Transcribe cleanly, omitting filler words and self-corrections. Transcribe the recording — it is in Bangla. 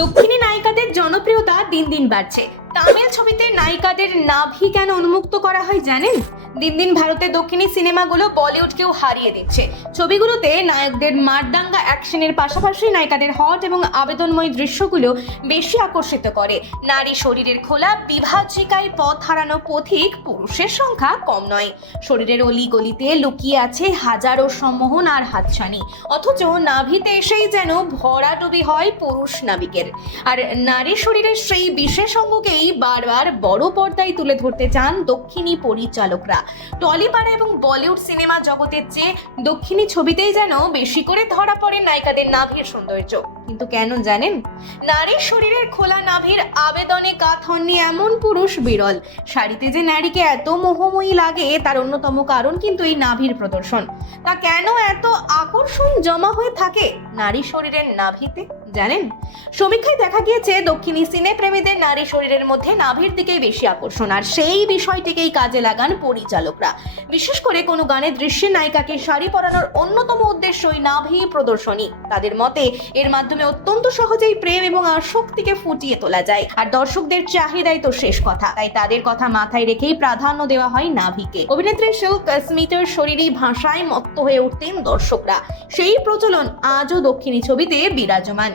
দক্ষিণী নায়িকাদের জনপ্রিয়তা দিন দিন বাড়ছে। তামিল ছবিতে নায়িকাদের নাভি কেন উন্মুক্ত করা হয় জানেন? দিন দিন ভারতের দক্ষিণী সিনেমাগুলো বলিউডকেও হারিয়ে দিচ্ছে। ছবিগুলোতে নায়কদের মারদাঙ্গা অ্যাকশনের পাশাপাশি নায়িকাদের হট এবং আবেদনময় দৃশ্যগুলো বেশি আকর্ষিত করে। নারী শরীরের খোলা বিভাজিকায় পথ হারানো পথিক পুরুষের সংখ্যা কম নয়। শরীরের অলি গলিতে লুকিয়ে আছে হাজারো সম্মোহন আর হাতছানি, অথচ নাভিতে এসেই যেন ভরাডুবি হয় পুরুষ নাবিকের। আর নারী শরীরের সেই বিশেষ অঙ্গকেই বারবার বড় পর্দায় তুলে ধরতে চান দক্ষিণী পরিচালকরা। টলিপাড়া এবং বলিউড সিনেমা জগতের চেয়ে দক্ষিণী ছবিতেই যেন বেশি করে ধরা পড়ে নায়িকাদের নাভির সৌন্দর্য। কিন্তু কেন জানেন? নারীর শরীরের খোলা নাভির আবেদনে কাত হননি এমন পুরুষ বিরল। শাড়িতে যে নারীকে এত মোহময়ী লাগে তার অন্যতম কারণ কিন্তু এই নাভির প্রদর্শন। তা কেন এত আকর্ষণ জমা হয়ে থাকে নারী শরীরের নাভিতে জানেন? সমীক্ষায় দেখা গিয়েছে দক্ষিণী সিনে প্রেমীদের নারী শরীরের মধ্যে নাভির দিকেই বেশি আকর্ষণ, আর সেই বিষয়টিকেই কাজে লাগান পরিচালকরা। বিশেষ করে কোনো গানের দৃশ্যে নায়িকাকে শাড়ি পরানোর অন্যতম উদ্দেশ্যই নাভি প্রদর্শনী। তাদের মতে এর মাধ্যমে অত্যন্ত সহজেই প্রেম এবং আসক্তিকে ফুটিয়ে তোলা যায়। আর দর্শকদের চাহিদাই তো শেষ কথা, তাই তাদের কথা মাথায় রেখেই প্রাধান্য দেওয়া হয় নাভিকে। অভিনেত্রী সিল্ক স্মিথের শরীরী ভাষায় মত্ত হয়ে উঠতেন দর্শকরা। সেই প্রচলন আজও দক্ষিণী ছবিতে বিরাজমান।